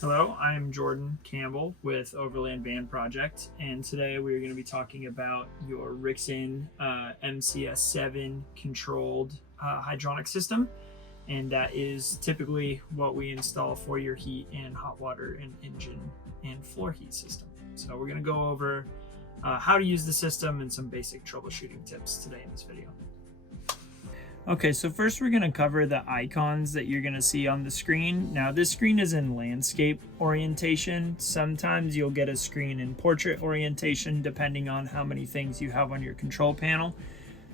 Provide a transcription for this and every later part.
Hello, I'm Jordan Campbell with Overland Van Project, and today we're going to be talking about your Rixen MCS7 controlled hydronic system, and that is typically what we install for your heat and hot water and engine and floor heat system. So we're going to go over how to use the system and some basic troubleshooting tips today in this video. Okay, so first we're going to cover the icons that you're going to see on the screen. Now this screen is in landscape orientation. Sometimes you'll get a screen in portrait orientation depending on how many things you have on your control panel.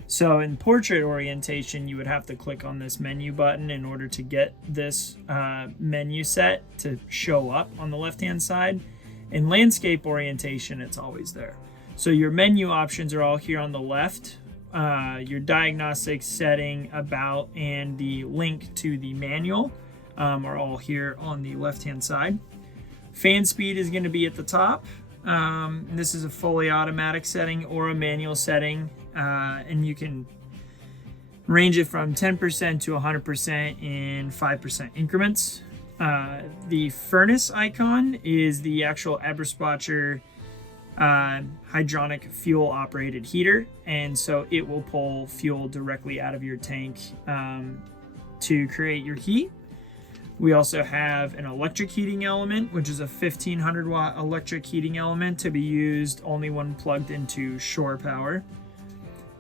So in portrait orientation, you would have to click on this menu button in order to get this menu set to show up on the left-hand side. In landscape orientation, it's always there. So your menu options are all here on the left. Your diagnostics, setting, about, and the link to the manual are all here on the left-hand side. Fan speed is going to be at the top. This is a fully automatic setting or a manual setting, and you can range it from 10% to 100% in 5% increments. The furnace icon is the actual Eberspacher hydronic fuel operated heater, and so it will pull fuel directly out of your tank to create your heat. We also have an electric heating element, which is a 1500 watt electric heating element to be used only when plugged into shore power.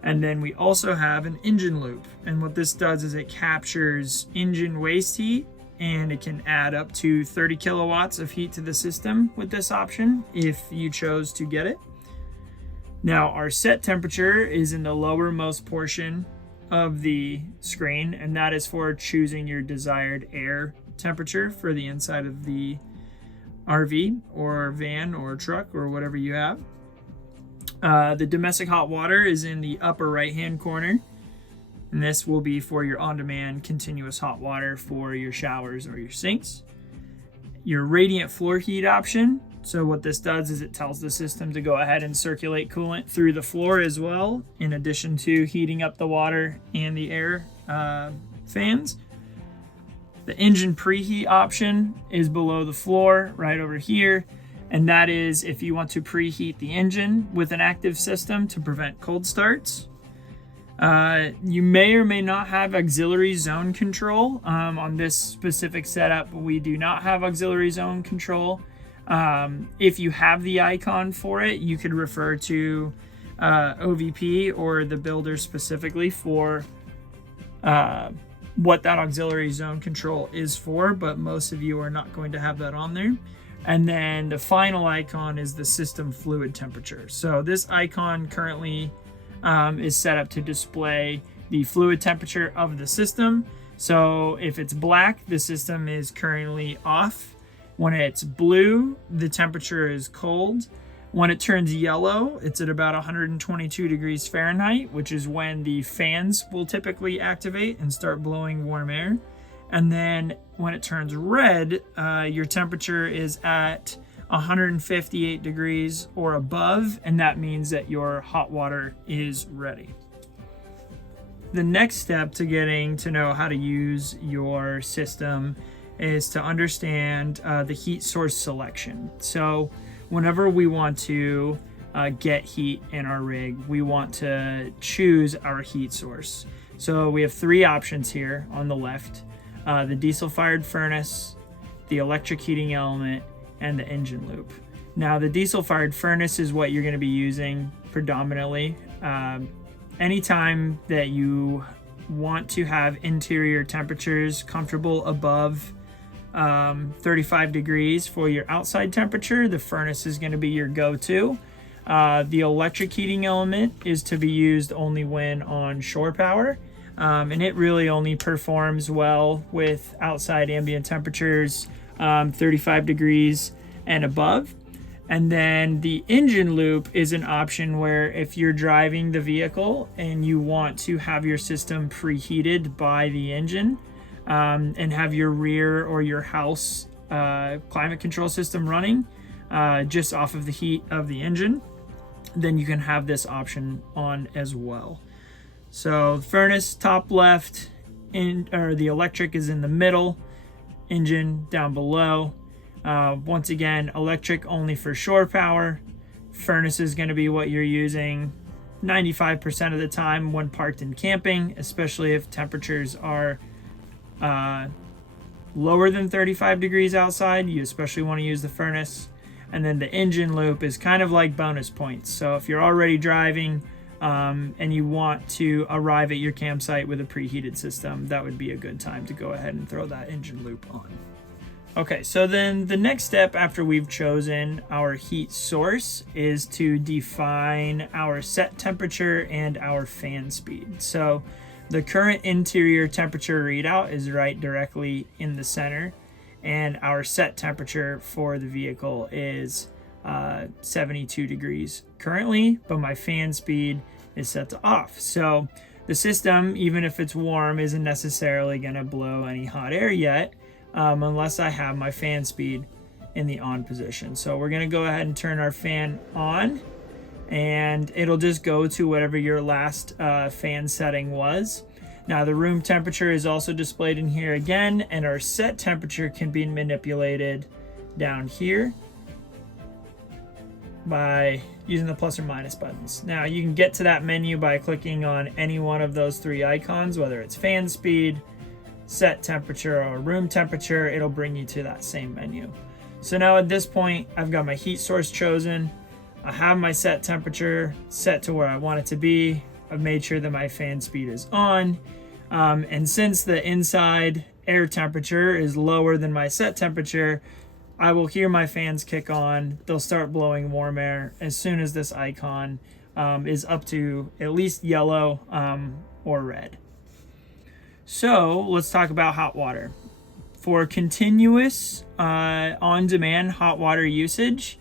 And then we also have an engine loop, and what this does is it captures engine waste heat, and it can add up to 30 kilowatts of heat to the system with this option if you chose to get it. Now our set temperature is in the lowermost portion of the screen, and that is for choosing your desired air temperature for the inside of the RV or van or truck or whatever you have. The domestic hot water is in the upper right hand corner, and this will be for your on-demand continuous hot water for your showers or your sinks. Your radiant floor heat option, so what this does is it tells the system to go ahead and circulate coolant through the floor as well, in addition to heating up the water and the air fans. The engine preheat option is below the floor right over here, and that is if you want to preheat the engine with an active system to prevent cold starts. You may or may not have auxiliary zone control. On this specific setup, we do not have auxiliary zone control. If you have the icon for it, you could refer to OVP or the builder specifically for what that auxiliary zone control is for, but most of you are not going to have that on there. And then the final icon is the system fluid temperature. So this icon currently is set up to display the fluid temperature of the system. So if it's black, the system is currently off. When it's blue, the temperature is cold. When it turns yellow, it's at about 122 degrees Fahrenheit, which is when the fans will typically activate and start blowing warm air. And then when it turns red, your temperature is at 158 degrees or above, and that means that your hot water is ready. The next step to getting to know how to use your system is to understand the heat source selection. So whenever we want to get heat in our rig, we want to choose our heat source. So we have three options here on the left: the diesel fired furnace, the electric heating element, and the engine loop. Now the diesel fired furnace is what you're going to be using predominantly. Anytime that you want to have interior temperatures comfortable above 35 degrees for your outside temperature, the furnace is going to be your go-to. The electric heating element is to be used only when on shore power, and it really only performs well with outside ambient temperatures 35 degrees and above. And then the engine loop is an option where if you're driving the vehicle and you want to have your system preheated by the engine and have your rear or your house climate control system running just off of the heat of the engine, then you can have this option on as well. So furnace top left, or the electric is in the middle, engine down below. Once again, electric only for shore power. Furnace is going to be what you're using 95% of the time when parked and camping, especially if temperatures are lower than 35 degrees outside. You especially want to use the furnace. And then the engine loop is kind of like bonus points. So if you're already driving and you want to arrive at your campsite with a preheated system, that would be a good time to go ahead and throw that engine loop on. Okay, so then the next step after we've chosen our heat source is to define our set temperature and our fan speed. So the current interior temperature readout is right directly in the center, and our set temperature for the vehicle is 72 degrees currently, but my fan speed is set to off. So the system, even if it's warm, isn't necessarily going to blow any hot air yet, unless I have my fan speed in the on position. So we're going to go ahead and turn our fan on, and it'll just go to whatever your last fan setting was. Now the room temperature is also displayed in here again, and our set temperature can be manipulated down here by using the plus or minus buttons. Now you can get to that menu by clicking on any one of those three icons, whether it's fan speed, set temperature, or room temperature. It'll bring you to that same menu. So now at this point, I've got my heat source chosen. I have my set temperature set to where I want it to be. I've made sure that my fan speed is on. And since the inside air temperature is lower than my set temperature, I will hear my fans kick on. They'll start blowing warm air as soon as this icon is up to at least yellow or red. So let's talk about hot water. For continuous on-demand hot water usage,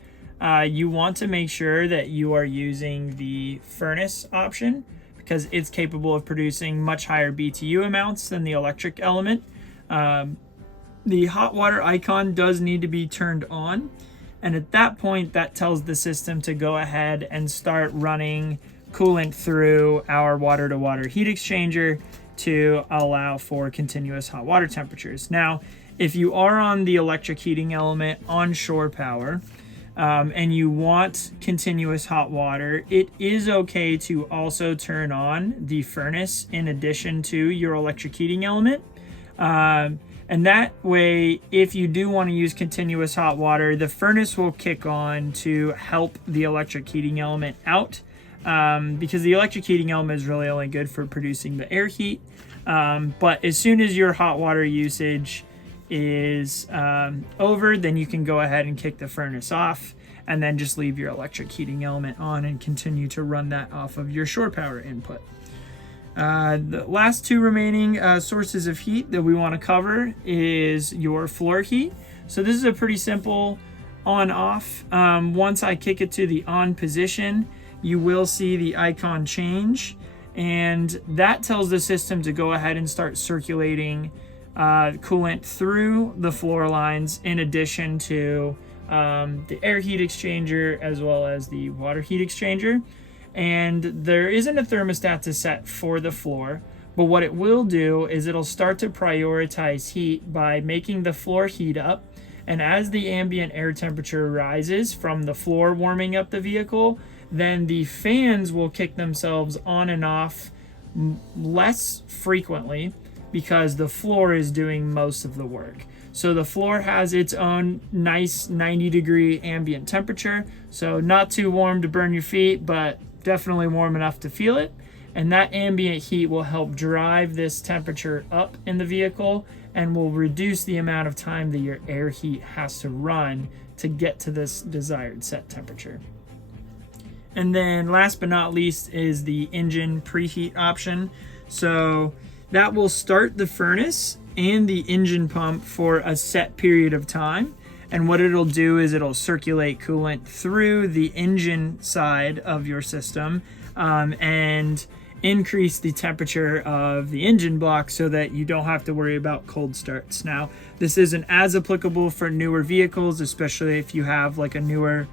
you want to make sure that you are using the furnace option, because it's capable of producing much higher BTU amounts than the electric element. The hot water icon does need to be turned on, and at that point that tells the system to go ahead and start running coolant through our water-to-water heat exchanger to allow for continuous hot water temperatures. Now, if you are on the electric heating element on shore power, and you want continuous hot water, it is okay to also turn on the furnace in addition to your electric heating element. And that way, if you do want to use continuous hot water, the furnace will kick on to help the electric heating element out, because the electric heating element is really only good for producing the air heat. But as soon as your hot water usage is over, then you can go ahead and kick the furnace off, and then just leave your electric heating element on and continue to run that off of your shore power input. The last two remaining sources of heat that we want to cover is your floor heat. So this is a pretty simple on-off. Once I kick it to the on position, you will see the icon change, and that tells the system to go ahead and start circulating coolant through the floor lines, in addition to the air heat exchanger as well as the water heat exchanger. And there isn't a thermostat to set for the floor, but what it will do is it'll start to prioritize heat by making the floor heat up, and as the ambient air temperature rises from the floor warming up the vehicle, then the fans will kick themselves on and off less frequently, because the floor is doing most of the work. So the floor has its own nice 90-degree ambient temperature, so not too warm to burn your feet, but definitely warm enough to feel it. And that ambient heat will help drive this temperature up in the vehicle and will reduce the amount of time that your air heat has to run to get to this desired set temperature. And then last but not least is the engine preheat option. So that will start the furnace and the engine pump for a set period of time. And what it'll do is it'll circulate coolant through the engine side of your system and increase the temperature of the engine block so that you don't have to worry about cold starts. Now, this isn't as applicable for newer vehicles, especially if you have like a newer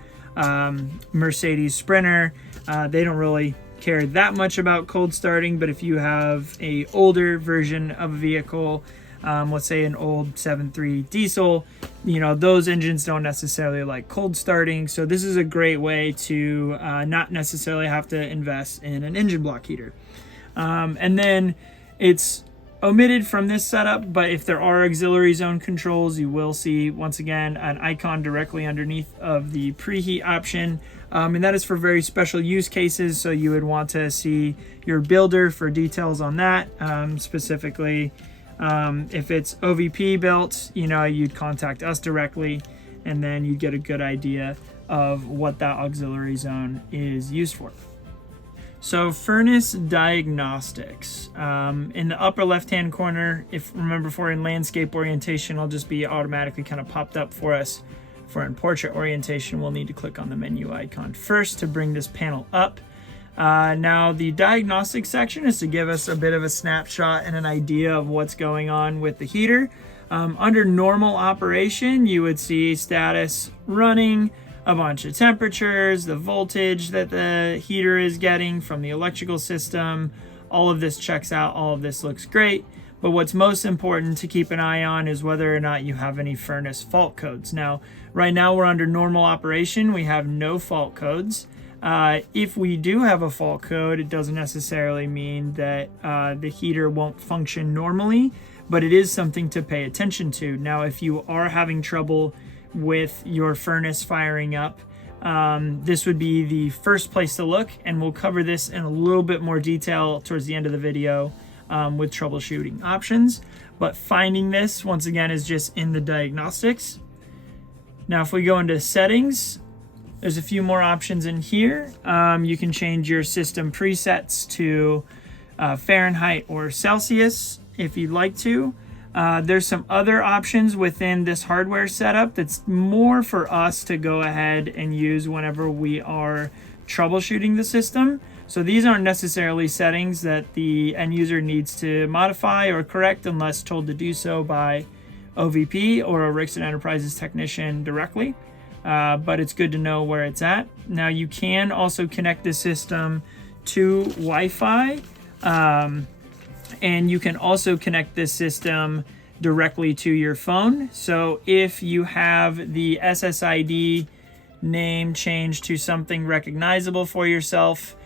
Mercedes Sprinter. They don't really care that much about cold starting, but if you have a older version of a vehicle, let's say an old 7.3 diesel, you know, those engines don't necessarily like cold starting. So this is a great way to not necessarily have to invest in an engine block heater. And then it's omitted from this setup, but if there are auxiliary zone controls, you will see once again an icon directly underneath of the preheat option, and that is for very special use cases. So you would want to see your builder for details on that. Specifically, if it's OVP built, you know, you'd contact us directly, and then you get a good idea of what that auxiliary zone is used for. So furnace diagnostics, in the upper left-hand corner, if remember for in landscape orientation, I'll just be automatically kind of popped up for us. For in portrait orientation, we'll need to click on the menu icon first to bring this panel up. Now the diagnostic section is to give us a bit of a snapshot and an idea of what's going on with the heater. Under normal operation, you would see status running, a bunch of temperatures, the voltage that the heater is getting from the electrical system. All of this checks out, all of this looks great. But what's most important to keep an eye on is whether or not you have any furnace fault codes. Now, right now we're under normal operation. We have no fault codes. If we do have a fault code, it doesn't necessarily mean that the heater won't function normally, but it is something to pay attention to. Now, if you are having trouble with your furnace firing up, this would be the first place to look, and we'll cover this in a little bit more detail towards the end of the video with troubleshooting options. But finding this once again is just in the diagnostics. Now if we go into settings, there's a few more options in here. You can change your system presets to Fahrenheit or Celsius if you'd like to. There's some other options within this hardware setup that's more for us to go ahead and use whenever we are troubleshooting the system. So these aren't necessarily settings that the end user needs to modify or correct unless told to do so by OVP or a Rixen Enterprises technician directly. But it's good to know where it's at. Now you can also connect the system to Wi-Fi. And you can also connect this system directly to your phone. So if you have the SSID name changed to something recognizable for yourself,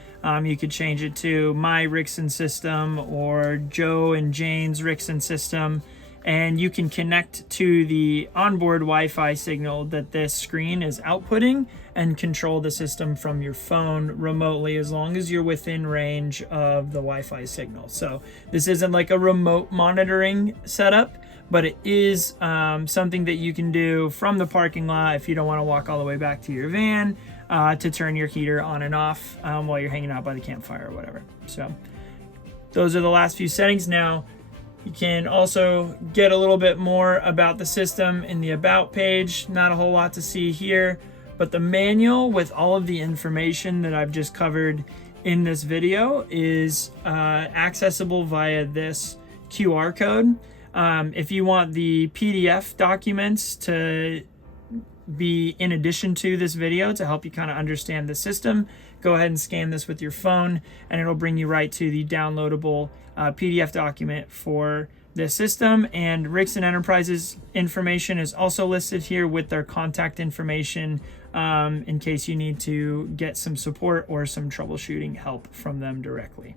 you could change it to My Rixen System or Joe and Jane's Rixen System, and you can connect to the onboard Wi-Fi signal that this screen is outputting and control the system from your phone remotely as long as you're within range of the Wi-Fi signal. So this isn't like a remote monitoring setup, but it is something that you can do from the parking lot if you don't want to walk all the way back to your van to turn your heater on and off while you're hanging out by the campfire or whatever. So those are the last few settings. Now you can also get a little bit more about the system in the About page. Not a whole lot to see here, but the manual with all of the information that I've just covered in this video is accessible via this QR code. If you want the PDF documents to be in addition to this video to help you kind of understand the system, go ahead and scan this with your phone and it'll bring you right to the downloadable PDF document for this system. And Rixen Enterprises information is also listed here with their contact information in case you need to get some support or some troubleshooting help from them directly.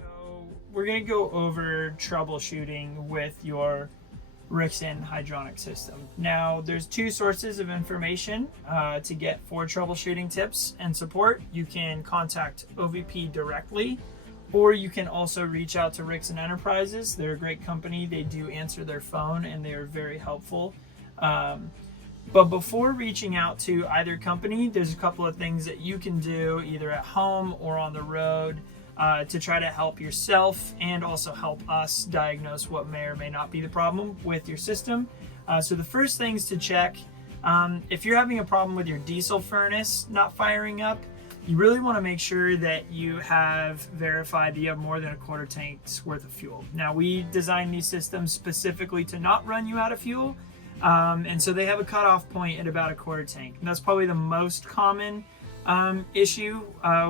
So we're going to go over troubleshooting with your Rixen Hydronic System. Now there's two sources of information to get for troubleshooting tips and support. You can contact OVP directly, or you can also reach out to Rixen Enterprises. They're a great company. They do answer their phone and they are very helpful. But before reaching out to either company, there's a couple of things that you can do either at home or on the road to try to help yourself and also help us diagnose what may or may not be the problem with your system. So the first things to check, if you're having a problem with your diesel furnace not firing up, you really want to make sure that you have verified that you have more than a quarter tank's worth of fuel. Now we designed these systems specifically to not run you out of fuel, and so they have a cutoff point at about a quarter tank. And that's probably the most common issue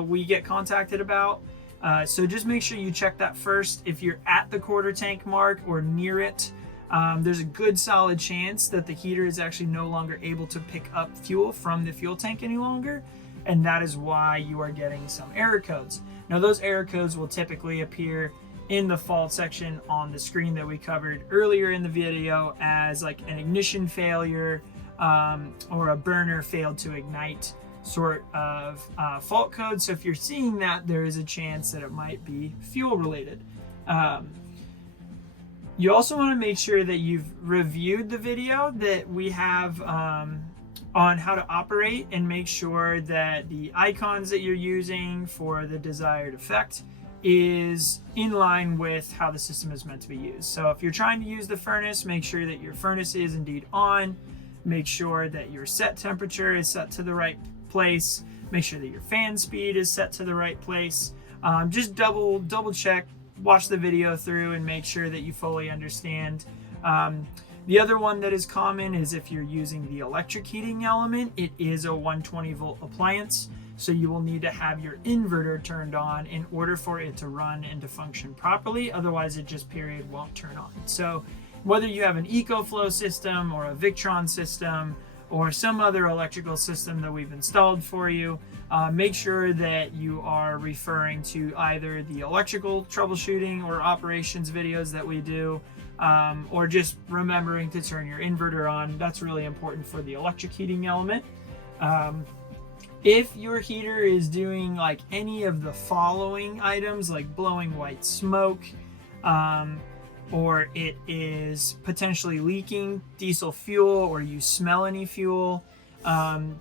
we get contacted about. So just make sure you check that first. If you're at the quarter tank mark or near it, there's a good solid chance that the heater is actually no longer able to pick up fuel from the fuel tank any longer, and that is why you are getting some error codes. Now those error codes will typically appear in the fault section on the screen that we covered earlier in the video as like an ignition failure or a burner failed to ignite sort of fault code. So if you're seeing that, there is a chance that it might be fuel related. You also want to make sure that you've reviewed the video that we have on how to operate, and make sure that the icons that you're using for the desired effect is in line with how the system is meant to be used. So if you're trying to use the furnace, make sure that your furnace is indeed on. Make sure that your set temperature is set to the right place. Make sure that your fan speed is set to the right place. Just double check, watch the video through, and make sure that you fully understand. The other one that is common is if you're using the electric heating element, it is a 120 volt appliance. So you will need to have your inverter turned on in order for it to run and to function properly. Otherwise it just period won't turn on. So whether you have an EcoFlow system or a Victron system or some other electrical system that we've installed for you, make sure that you are referring to either the electrical troubleshooting or operations videos that we do, or just remembering to turn your inverter on. That's really important for the electric heating element. If your heater is doing like any of the following items, like blowing white smoke, or it is potentially leaking diesel fuel, or you smell any fuel,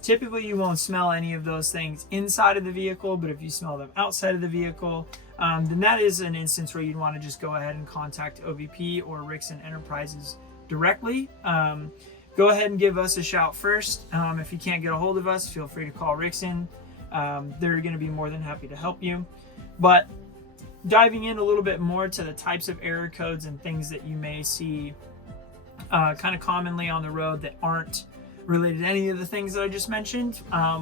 typically you won't smell any of those things inside of the vehicle, but if you smell them outside of the vehicle, then that is an instance where you'd want to just go ahead and contact OVP or Rixen Enterprises directly. Go ahead and give us a shout first. If you can't get a hold of us, feel free to call Rixen. They're going to be more than happy to help you. But diving in a little bit more to the types of error codes and things that you may see kind of commonly on the road that aren't related to any of the things that I just mentioned.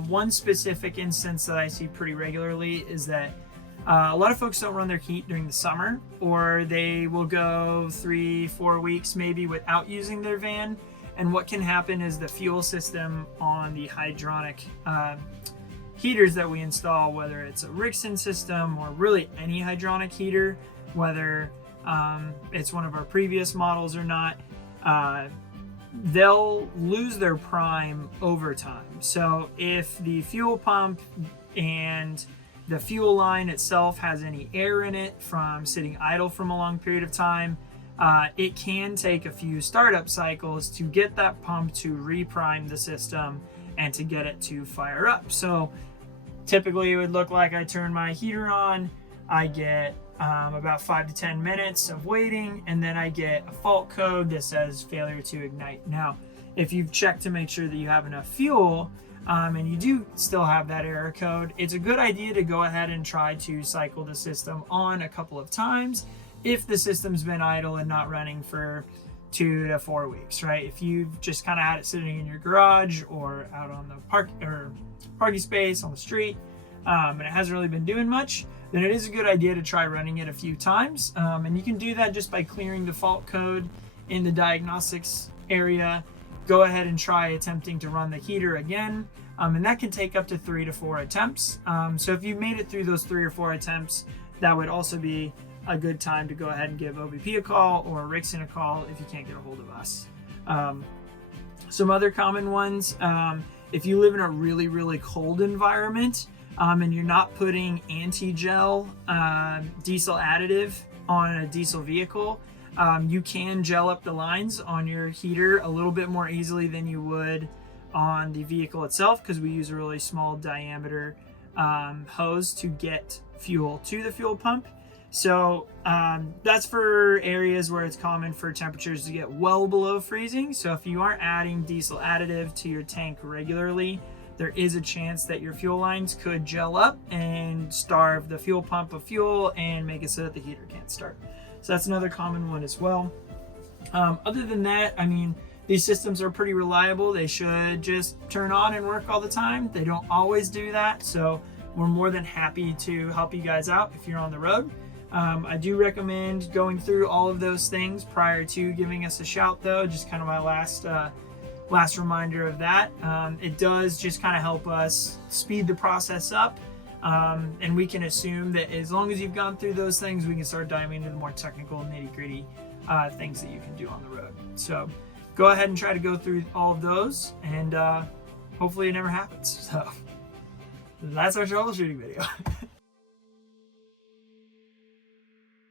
One specific instance that I see pretty regularly is that a lot of folks don't run their heat during the summer, or they will go 3-4 weeks maybe without using their van. And what can happen is the fuel system on the hydronic heaters that we install, whether it's a Rixen system or really any hydronic heater, whether it's one of our previous models or not, they'll lose their prime over time. So if the fuel pump and the fuel line itself has any air in it from sitting idle from a long period of time, it can take a few startup cycles to get that pump to reprime the system and to get it to fire up. So typically it would look like I turn my heater on, I get about 5 to 10 minutes of waiting, and then I get a fault code that says failure to ignite. Now, if you've checked to make sure that you have enough fuel, and you do still have that error code, it's a good idea to go ahead and try to cycle the system on a couple of times if the system's been idle and not running for 2 to 4 weeks, right? If you've just kind of had it sitting in your garage or out on the parking space on the street, and it hasn't really been doing much, then it is a good idea to try running it a few times. And you can do that just by clearing the fault code in the diagnostics area. Go ahead and try attempting to run the heater again. And that can take up to 3 to 4 attempts. So if you made it through those 3 or 4 attempts, that would also be a good time to go ahead and give OVP a call or Rixen a call if you can't get a hold of us. Some other common ones, if you live in a really, really cold environment, and you're not putting anti-gel diesel additive on a diesel vehicle, you can gel up the lines on your heater a little bit more easily than you would on the vehicle itself, because we use a really small diameter hose to get fuel to the fuel pump. So that's for areas where it's common for temperatures to get well below freezing. So if you aren't adding diesel additive to your tank regularly, there is a chance that your fuel lines could gel up and starve the fuel pump of fuel and make it so that the heater can't start. So that's another common one as well. Other than that, I mean, these systems are pretty reliable. They should just turn on and work all the time. They don't always do that. So we're more than happy to help you guys out if you're on the road. I do recommend going through all of those things prior to giving us a shout, though. Just kind of my last reminder of that. It does just kind of help us speed the process up, and we can assume that as long as you've gone through those things, we can start diving into the more technical, nitty-gritty things that you can do on the road. So go ahead and try to go through all of those, and hopefully it never happens. So that's our troubleshooting video.